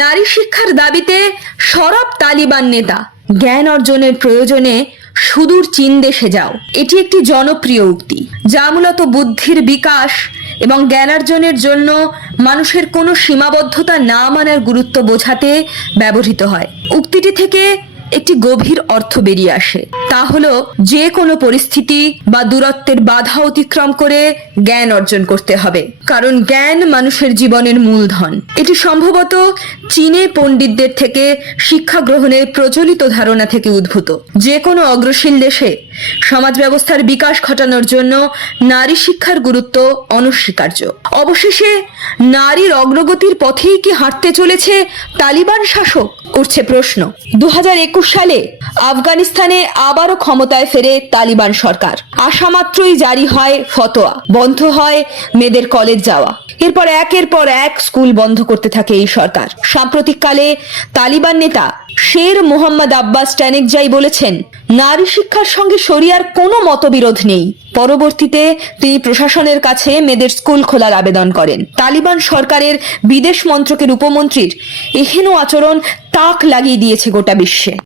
নারী শিক্ষার দাবিতে সরব তালিবান নেতা। জ্ঞান অর্জনের প্রয়োজনে সুদূর চীন দেশে যাও। এটি একটি জনপ্রিয় উক্তি, যা মূলত বুদ্ধির বিকাশ এবং জ্ঞানার্জনের জন্য মানুষের কোনো সীমাবদ্ধতা না মানার গুরুত্ব বোঝাতে ব্যবহৃত হয়। উক্তিটি থেকে একটি গভীর অর্থ বেরিয়ে আসে। তা হলো যে কোনো পরিস্থিতি বা দূরত্বের বাধা অতিক্রম করে জ্ঞান অর্জন করতে হবে। কারণ জ্ঞান মানুষের জীবনের মূলধন। এটি সম্ভবত চীনে পণ্ডিতদের থেকে শিক্ষা গ্রহণের প্রচলিত ধারণা থেকে উদ্ভূত। যে কোনো অগ্রসীল দেশে সমাজ ব্যবস্থার বিকাশ ঘটানোর জন্য নারী শিক্ষার গুরুত্ব অনস্বীকার্য। অবশেষে নারীর অগ্রগতির পথেই কি হাঁটতে চলেছে তালিবান শাসক? উঠছে প্রশ্ন। দু হাজার একুশ সালে আফগানিস্তানে আবারও ক্ষমতায় ফেরে তালিবান সরকার। আসামাত্রই জারি হয় ফতোয়া। বন্ধ হয় মেয়েদের কলেজ যাওয়া। এরপর একের পর এক স্কুল বন্ধ করতে থাকে এই সরকার। সাম্প্রতিককালে তালিবান নেতা শের মোহাম্মদ আব্বাস ট্যানেকজাই বলেছেন, নারী শিক্ষার সঙ্গে শরিয়ার কোনো মতবিরোধ নেই। পরবর্তীতে তিনি প্রশাসনের কাছে মেয়েদের স্কুল খোলার আবেদন করেন। তালিবান সরকারের বিদেশ মন্ত্রকের উপমন্ত্রীর এহেন আচরণ তাক লাগিয়ে দিয়েছে গোটা বিশ্বে।